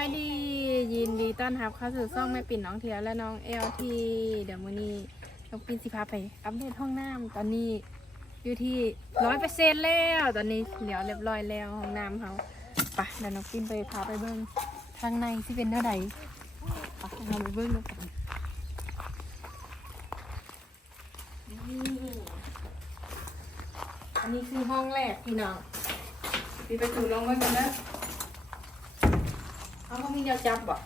ายดียินดีต้อนรับเข้าสู่ช่องแม่ปิ่นน้องเทียวและน้องเอลทีเดี๋ยวมื้อนี้น้องปิ่นสิพาไป อัปเดตห้องน้ำตอนนี้อยู่ที่ร้อยเปอร์เซ็นต์แล้ว ตอนนี้เดี๋ยวเรียบร้อยแล้วห้องน้ำเขาไปเดี๋ยวน้องปิ่นไปพาไปเบิ้งข้างในที่เป็นเท่าใดไปเราไปเบิ้งดูกันอันนี้คือห้องแรกพี่น้องปิดประตูลงไว้กันนะ เขาเขามีแนวจับบ่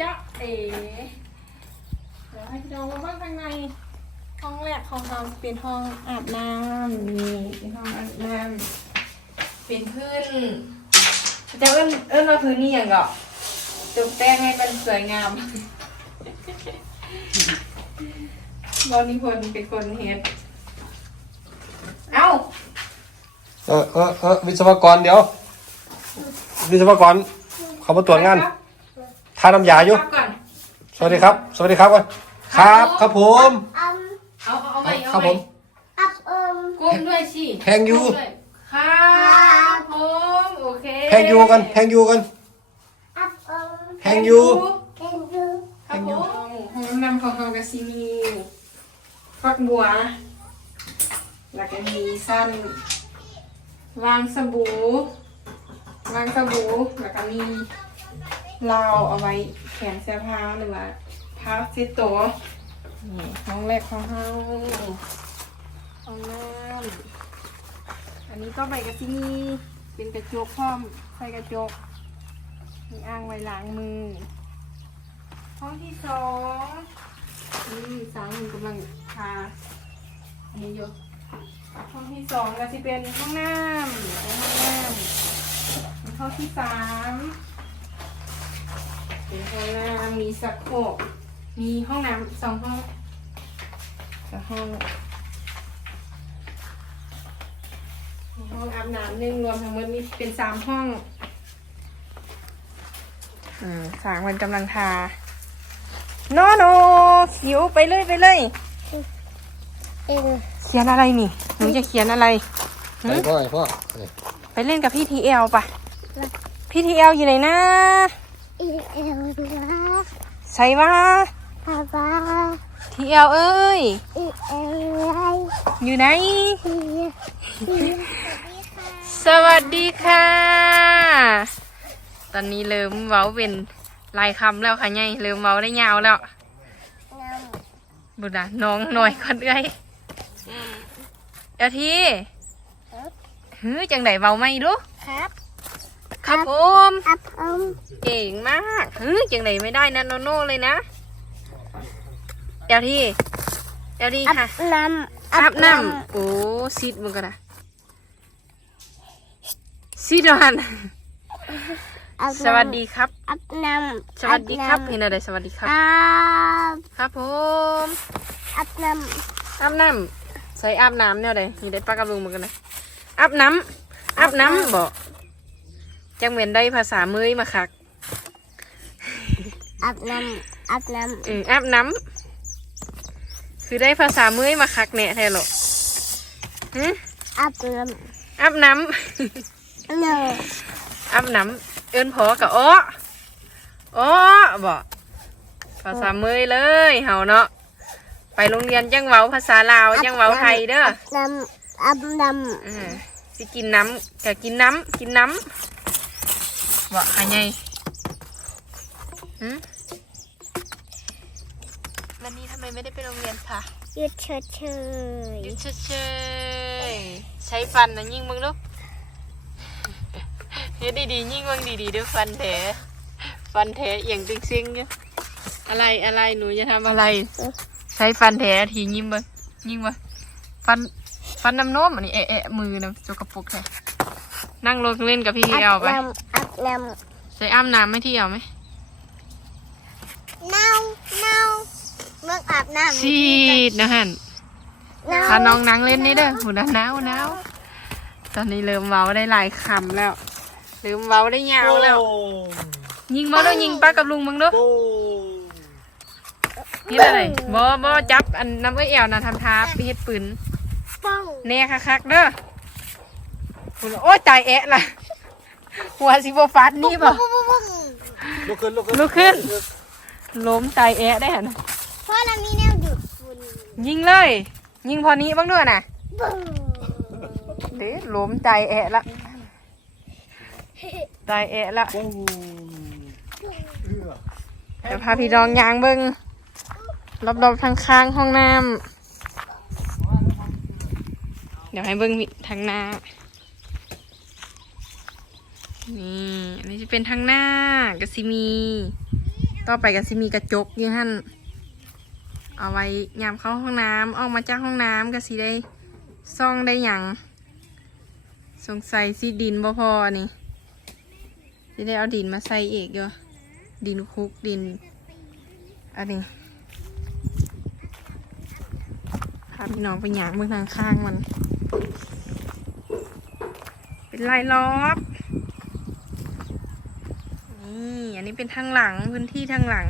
จ๊ะเอ๋เดี๋ยวให้พี่น้องมาบ้างข้างในห้องแรกของเราเป็นห้องอาบน้ำนี่เป็นห้องอาบน้ำเป็นพื้นจะเอิ้นเอิ้นว่าพื้นนี่อย่างก็ตกแต่งให้มันสวยงามบอนิพนธ์เป็นคนเฮ็ดเอ้าเออเออเออวิศวกรเดี๋ยว วิศวกรเขามาตรวจงานทาน้ำยาอยู่พักก่อน สวัสดีครับ สวัสดีครับก่อนครับ ครับผมอัมเอาเอาเอาไปคเอารับไปผมอัพเอิมก้มด้วยสิแพงอยู่ ก้มด้วยครับผมโอเคแพงยูกันแพงยูกันอัพเอิมแพงยูเอ็นดูครับผมห้องน้ำของเราก็สิมีฟักบัวแล้วก็มีสั้นวางสบู่ วางสบู่แล้วก็มีราวเอาไว้แขวนเสื้อผ้าหรือว่าผ้าเช็ดตัวนี่ห้องแรกของเราห้องน้ำอันนี้ก็ไปกับที่นี่เป็นกระจกพร้อมใส่กระจกมีอ่างไว้ล้างมือ ห้องที่สองนี่สาวหนึ่งกำลังทาอันนี้อยู่ห้องที่สองก็จะเป็นห้องน้ำห้องน้ำ ห้องที่สามเป็นห้องน้ำมีสักโครกมีห้องน้ำสองห้องกับห้องมีห้องอาบน้ำหนึ่งรวมทั้งหมดมีเป็นสามห้องอืมสางมันกำลังทาโนโนหิวไปเลยไปเลยเอ็นเขียนอะไรนี่หนูจะเขียนอะไรไอ้พ่อไอ้พ่อไปเล่นกับพี่ทีเอลปะ พี่ทีเอลอยู่ไหนนะอีเอลนะใช่ว่าบาบาทีเอลเอ้ยอีเอลไรอยู่ไหนอีอีสวัสดีค่ะ ตอนนี้เริ่มเว้าเป็นลายคำแล้วค่ะไงเริ่มเว้าได้ยาวแล้วน้บุดาน้องหน่อยคนเอ้ยเอลทีเฮ้ยจังไหนเว้าไม่รู้ำครับ ครับผมอัพเอิมเก่งมากเฮ้ยจังไหนไม่ได้นะโนโน่เลยนะเอลทีเอลทีอัพค่ะน้ำอาบน้ำโอ้ซีดมึงกันนะซีดอนอัพสวัสดีครับอัพน้ำสวัสดีครับเห็นอะไรสวัสดีครับอัพครับผมอัพน้อาบน้ำใส่อาบน้ำเนี่ยเลยนี่ได้ปลากระลุงมึงกันนะอาบน้ำอาบน้ำบอก จังเหม็นได้ภาษามือมาคักำอัพน้ำอัพน้เอออาบน้ำคือได้ภาษามือมาคักเนี่ยแท้หรอหึำอัพน้อาบน้ำำเนออาบน้ำเอิ้นพอกับอ้ออ้อบอกภาษาเมยเลยเฮาเนาะไปโรงเรียนจังเว้าภาษาลาวจังเว้าไทยเด้อน้ำอัพน้อ่าสิกินน้ำก็กินน้ำกินน้ำ บอกอันไงหืมวันนี้ทำไมไม่ได้ไปโรงเรียนคะำหยุดเฉยเฉยหยุดเฉยๆใช้ฟันนะยิ่งมึงลูกเฮ็ดดีๆยิ่งมึงดีๆด้วยฟันแผลฟันแผลเอียงตึงซิงเนี่ยอะไรอะไรหนูจะทำอะไร ใช้ฟันแผลทียิ่งมึงยิ่งมึงฟันฟันน้ำนมอันนี้แอะแอะมือนะจกกระปุกแท้นั่งลงเล่นกับพี่เอลไป น้ำอัพน้ใส่อ้ามน้ำไม่ที่เอลไหมำเน่าเน่าเมื่ออาบน้ำซีดนะฮันเน่าพาน้องนั่งเล่นนี่เด้อหูนะหนาวหนาวตอนนี้เริ่มเมาได้หลายคำแล้วเริ่มเมาได้ยาวแล้ว ยิงมาแล้วยิงป้ากับลุงมึงเด้อนี่อะไรบอบอจับอันน้ำเอ้ยแอวนะทำทาไปเฮ็ดปืนป้องแน่คักๆเด้อคุณโอ้ยตายแอะล่ะ หัวสิบฟัดนี่บ่ปุ้งปุ้งปุ้งลุกขึ้นลุกขึ้นลุกขึ้น ล้มตายแอะได้หันเพราะเรามีแนวดูดฝุ่นยิงเลย ยิงพอนี้บ้างด้วยน่ะบึ้งเด้ล้มตายแอะละตายแอะละโอ้เอื้อเดี๋ยวพาพี่น้องยางเบิ้งรอบๆทางข้างห้องน้ำเดี๋ยวให้เบิ้งทางหน้า นี่อันนี้จะเป็นทางหน้ากระซิมี ต่อไปกระซิมีกระจกยี่หันเอาไว้ยามเข้าห้องน้ำออกมาจากห้องน้ำกระซิได้ซ่องได้หยังสงสัยสิดินบ่พอนี่สิได้เอาดินมาใส่เอกอยู่ดินคุกดินอันนี้พาพี่น้องไปหยางเบื้องทางข้างมัน เป็นลายล้อ นี่อันนี้เป็นทางหลังพื้นที่ทางหลัง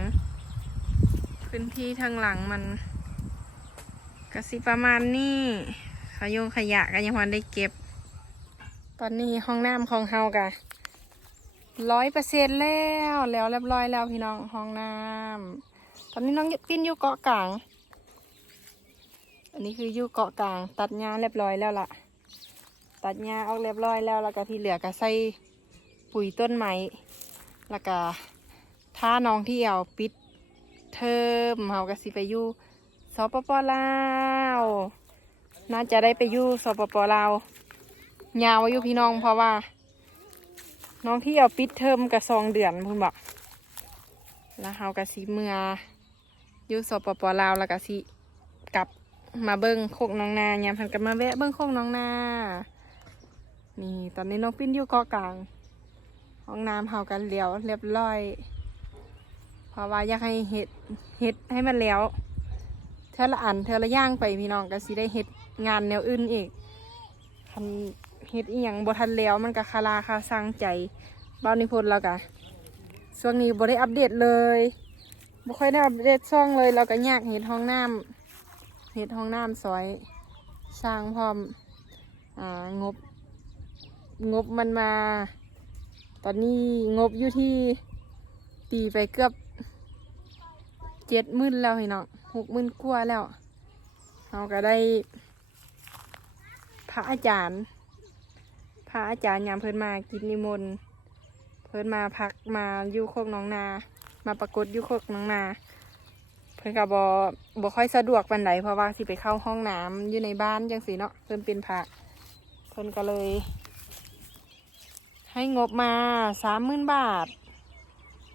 พื้นที่ทางหลังมันกสิประมาณนี้ขยงขยะก็ยังพอได้เก็บ ตอนนี้ห้องน้ำของเฮากะร้อยเปอร์เซ็นแล้วแล้วเรียบร้อยแล้วพี่น้องห้องน้ำตอนนี้น้องปิ้นอยู่เกาะกลาง อันนี้คืออยู่เกาะกลาง ตัดหญ้าเรียบร้อยแล้วล่ะ ตัดหญ้าออกเรียบร้อยแล้วแล้วก็ที่เหลือก็ใส่ปุ๋ยต้นไม้ แล้วก็ถ้าน้องที่เอาปิดเทอมเฮาก็สิไปอยู่สปปลาวน่าจะได้ไปอยู่สปปลาวยาวอยู่พี่น้องเพราะว่า น้องที่เอาปิดเทอมกับซองเดือนพุ่นบอกแล้วเฮาก็สิเมื่ออยู่สปปลาวแล้วก็สิกลับมาเบิ้งโคกน้องนายามพันกับมาแวะเบิ้งโคกน้องนา นี่ตอนนี้น้องปิ้นอยู่เกาะกลาง ห้องน้ำเฮากันเลี้ยวเรียบร้อย เพราะว่าอยากให้เห็ดเห็ดให้มันแล้วเทอละอันเทอละย่างไปพี่น้องก็สิได้เห็ดงานแนวอื่นอีกทันเห็ดอีหยังบ่ทันแล้วมันก็คาราคาซังใจบ้านนิพนธ์แล้วกะช่วงนี้บ่ได้อัปเดตเลยบ่ค่อยได้อัปเดตช่องเลยเราก็ยากเห็ดห้องน้ำเห็ดห้องน้ำซอยสร้างพร้อมอ่างบงบมันมา ตอนนี้งบอยู่ที่ตีไปเกือบเจ็ดหมื่นแล้วพี่น้องหกหมื่นกว่าแล้วเราก็ได้ พระอาจารย์ พระอาจารย์ยามเพิ่นมากินนิมนต์เพิ่นมาพักมาอยู่โคกน้องนา มาปรากฏอยู่โคกน้องนา เพิ่นก็บอบอค่อยสะดวกปันใดเพราะว่าสิไปเข้าห้องน้ำอยู่ในบ้านจังสีเนาะเพิ่นเป็นพระเพิ่นก็เลย ให้งบมาสามหมื่นบาท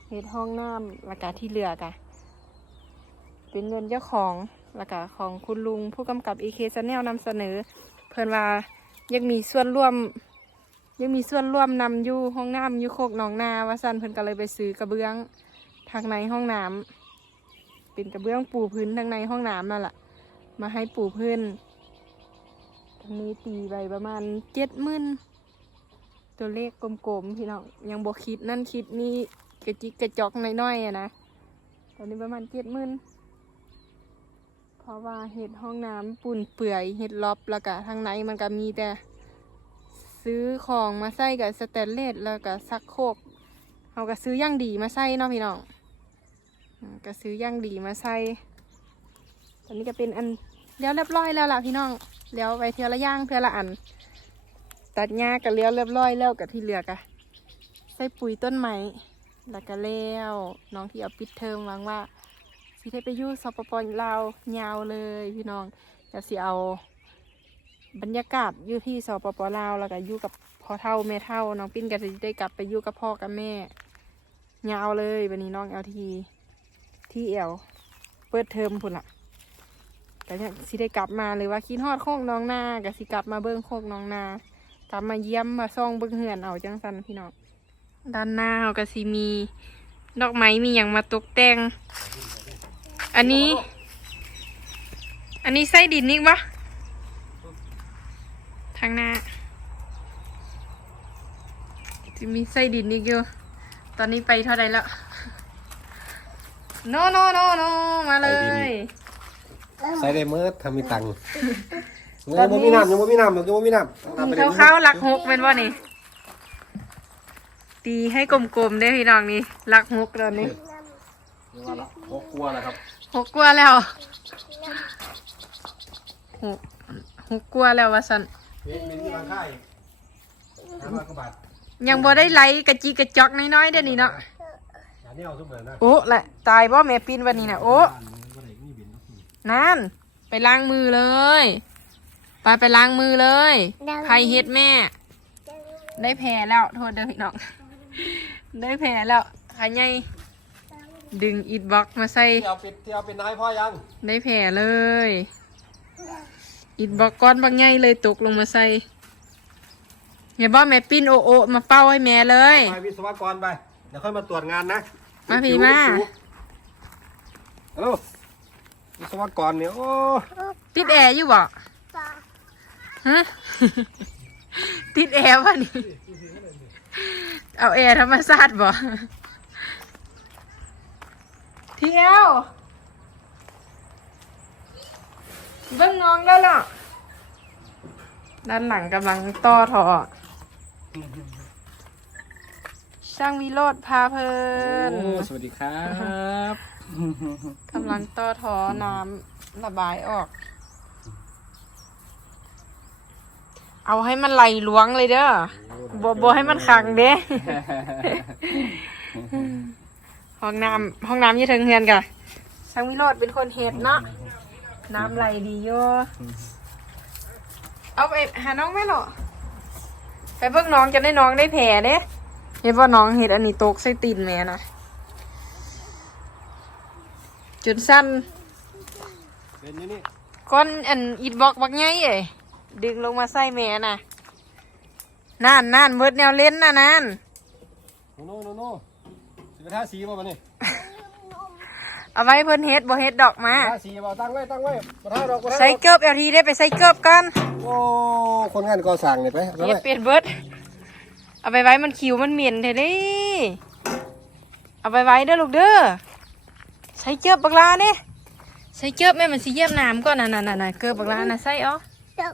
เฮ็ดห้องน้ำแล้วก็ที่เหลือกะเป็นเงินเจ้าของแล้วก็ของคุณลุงผู้กำกับ EK Channel นำเสนอ เพิ่นว่ายังมีส่วนร่วม ยังมีส่วนร่วมนำอยู่ห้องน้ำอยู่โคกหนองนาว่าสันเพิ่นก็เลยไปซื้อกระเบื้องทางในห้องน้ำเป็นกระเบื้องปูพื้นทางในห้องน้ำนั่นแหละมาให้ปูพื้นทางนี้ตีไปประมาณเจ็ดหมื่น ตัวเลขกลมๆพี่น้องยังบอคิดนั่นคิดนี่กระจิกกระจอกน้อยๆอะนะตอนนี้ประมาณเจ็ดหมื่นเพราะว่าเห็ดห้องน้ำปุ่นเปื่อยเห็ดล็อบแล้วก็ทางในมันก็มีแต่ ซื้อของมาใส่กับสแตนเลสแล้วก็ซักโคกเอาก็ซื้อย่างดีมาใส่เนาะพี่น้องก็ซื้อย่างดีมาใส่ตอนนี้ก็เป็นอันเลี้ยวเรียบร้อยแล้วล่ะพี่น้องเลี้ยวไปเทือละย่างเทือละอัน ตัดหญ้ากันเลี้ยวเรียบร้อยแล้วกับที่เหลือกะใส่ปุ๋ยต้นไม้แล้วก็แล้วน้องที่เอาปิดเทอมวังว่าสิได้ไปยู่สปปลาวยาวเลยพี่น้องจะสิเอา บรรยากาศอยู่ที่สปปลาวแล้วก็อยู่กับพ่อเท่าแม่เท่า น้องปิ้นก็จะได้กลับไปอยู่กับพ่อกับแม่ยาวเลยวันนี้น้องเอลทีที่เอลเปิดเทอมพุ่นละแต่เนี่ยสิได้กลับมาหรือว่าคิดฮอดโคกน้องนาก็สิกลับมาเบิ้งโคกน้องนา กลับมาเยี่ยมมาซ่องเบิ่งเหือนเอาจังสันพี่น้องด้านหน้าเราก็สิมีดอกไม้มีอย่างมาตกแต่ง อันนี้ อันนี้ไส้ดินนี่ปะทางหน้าจะมีไส้ดินอีกอยู่ตอนนี้ไปเท่าไรแล้วโนโนโนโนมาเลย ใส่ได้เมื่อทำมีตังค์ ยังบ่มีน้ำยังบ่มีน้ำยังบ่มีน้ำน้ำไปมีเลยข้าวๆหลักหกเป็นว่านี่ตีให้กลมๆได้อพี่น้องนี่รักฮุกแล้วนี่เรียกว่าละหกกลัวนะครับฮุกกลัวแล้วฮุกฮุกกลัวแล้วว่าสันเว้นเว้นที่บางค่ายทำมากระบาดยังบ่ได้ไล่กระจีกระจอกน้อยๆเด้อนี่เนาะอย่าเนี่ยเอาทุกเหมือนนะโอ้แหละตายบ่แม่ปีนวันนี้นะโอ้บ้านมันก็ได้มีบินก็คือนั่นไปล้างมือเลย ไปไปล้างมือเลยใครเฮ็ดแม่ ได้แผลแล้ว โทษเด้อพี่น้อง ได้แผลแล้วขาใหญ่ดึงอิดบล็อกมาใส่ที่เอาเป็นที่เอาเป็นนายพ่อยัง ได้แผลเลย อิดบล็อกก้อนบางใหญ่เลยตกลงมาใส่อย่าบอกแม่ปิ้นโอโอมาเป้าให้แม่เลยไปวิศวกรไป เดี๋ยวค่อยมาตรวจงานนะมาพี่มาฮัลโหลวิศวกรเนี่ยโอ้ติดแอร์อยู่บ่ ฮะ ติดแอร์วะนี่ เอาแอร์ธรรมชาติบ่เที่ยวเบิ้งน้องได้แล้วด้านหลังกำลังต่อถอช่างวิโรธพาเพลินสวัสดีครับ กำลังต่อถอน้ำระบายออก เอาให้มันไหลล้วงเลยเด้อบ่บ่ให้มันขังเด้ ห้องน้ำห้องน้ำอยี่เทิงเฮือนกะช่างวิโรธเป็นคนเฮ็ดเนาะ น้ำไหลดีโยเอาไปหาน้องแม่หรอไปเบิ่งน้องจะได้น้องได้แผลเด้เห็นว่าน้องเฮ็ดอันนี้ตกใส่ตีนแม่นะจนสั้นเป็นนี่นี่ก้อนอันอิดบล็อกบักไงเอ้ย ดึงลงมาใส่แม่น่ะนั่นนั่นเบิดแนวเล่นน่ะนั่นโน่โน่โน่สิบท่าสีป่ะมันนี่เอาไว้เพิ่นเฮ็ดบ่เฮ็ดดอกมาท่าสีป่ะตั้งไว้ตั้งไว้ประท่าดอกประท่าใส่เกิบเอาทีได้ไปใส่เกิบกันโอ้คนงานก่อสร้างเนี่ยไปแล้วเฮ็ดไปเปลี่ยนเบิดเอาไปไว้มันคิวมันเหม็นเท่เด้เอาไปไว้เด้อลูกเด้อใส่เกิบบักลาเด้ใส่เกิบแม่มันสิเหยียบน้ำก่อนน่ะน่ะน่ะน่ะเกิบบักลาน่ะใส่เอาอื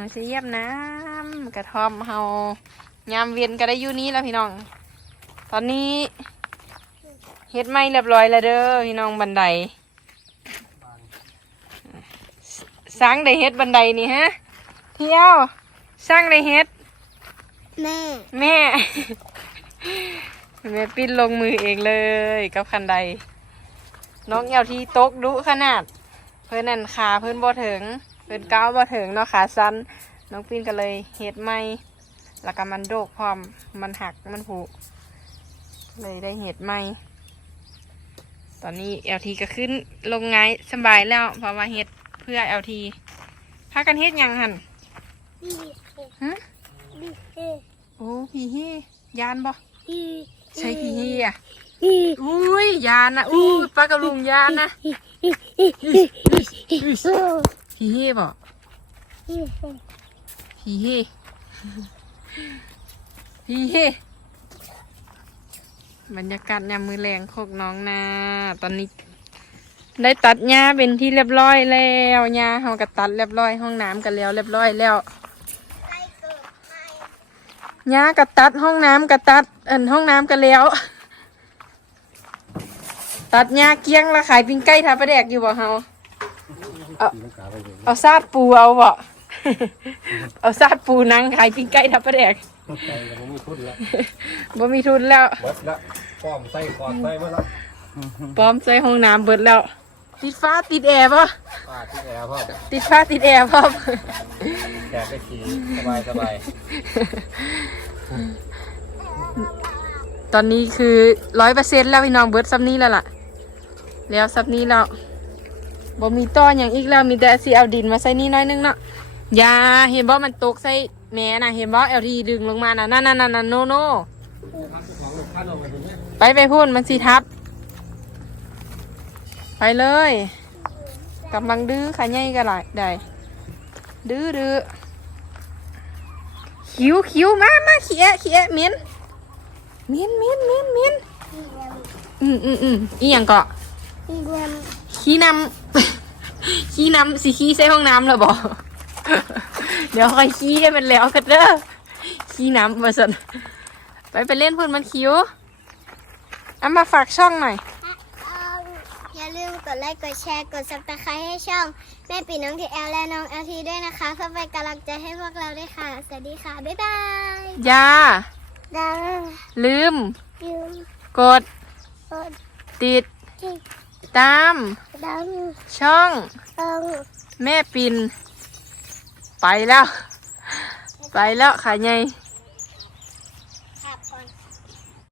มสิเหยียบน้ำกระท่อมเฮายามเวียนก็ได้อยู่นี้แล้วพี่น้อง ตอนนี้เฮ็ดไม่เรียบร้อยแล้วเด้อพี่น้องบันไดสร้างได้เฮ็ดบันไดนี่ฮะ เที่ยวสร้างได้เฮ็ด แม่ แม่ แม่ปิ้นลงมือเองเลย กับคันไดน้องเอวที่ตกดุขนาด เพื่อนนั่นขาเพื่อนบ่ถึง เพื่อนก้าวบ่ถึงเนาะขาสั้นน้องปิ้นก็เลยเฮ็ดไม่แล้วก็มันโดกพร้อมมันหักมันผุเลยได้เฮ็ดไม่ตอนนี้เอลทีก็ขึ้นลงง่ายสบายแล้วเพราะว่าเฮ็ดเพื่อเอลทีพากันเฮ็ดหยังหันพี่ฮะพี่พี่โอ้พี่เฮยานบ่พี่ใช่พี่เฮอะพี่อุ้ยยานนะอุ้ยปลากระลุงยานนะ พี่เฮบ่พี่พี่เฮพี่เฮบรรยากาศยามมือแรงโคกน้องนาตอนนี้ ได้ตัดหญ้าเป็นที่เรียบร้อยแล้วหญ้าเฮาก็ตัดเรียบร้อยห้องน้ำกันแล้วเรียบร้อยแล้วใครเกิดใครหญ้าก็ตัดห้องน้ำก็ตัดเอินห้องน้ำกันแล้ว ตัดหญ้าเกี้ยงแล้วขายปิ้งไก่ทาประแดกอยู่บ่เฮาตีลังกาไป เลยเอาซาดปูเอาบ่เอาซาดปูนังขายปิ้งไก่ทับประแดกใจกับผมมีทุนแล้วบ่มีทุนแล้วหมดละป้อมใส่ขอดใส่มาแล้วปลอมใส่ห้องน้ำเบิดแล้ว ติดฟ้าติดแอร์ป่ะป้าที่แอร์พ่อติดฟ้าติดแอร์ป่ะแดดได้ขี่สบายสบายตอนนี้คือร้อยเปอร์เซ็นต์แล้วพี่น้องเบิดซับนี้แล้วล่ะ แล้วซับนี้แล้ว บ่มีต่ออย่างอีกแล้วมีแต่สิเอาดินมาใส่นี่น้อยนึงเนาะอย่าเห็นบ่มันตกใส่แม่น่ะเห็นบ่เอลทีดึงลงมาน่ะนั่นนั่นนั่นโนโนของลูกค้าลงมาดูเนี่ยไปไปพูดมันสิทับ ไปเลยกำลังดื้อขาใหญ่ก็หลายได้ดื้อดื้อคิวคิวมามาเขียเขียเมินเมินเมินเมินเมินอืมอืมอืมอีหยังเกาะ ขี้น้ำ ขี้น้ำสิขี้ใส่ห้องน้ำเลยบอกเดี๋ยวค่อยขี้ให้มันแล้วกันเด้อขี้น้ำมาสันไปไปเล่นพื้นมันคิ้วเอามาฝากช่องหน่อย อย่าลืมกดไลค์ กดแชร์ กดซับสไครต์ให้ช่อง แม่ปีน้องทีแอลและน้องเอลทีด้วยนะคะ เพื่อเป็นกำลังใจให้พวกเราด้วยค่ะ สวัสดีค่ะ บ๊ายบายอยาดังลืมยืมกดกดติดที่ ตาม ดังช่อง ดังแม่ปิน ไปแล้ว ไปแล้วค่ะยาย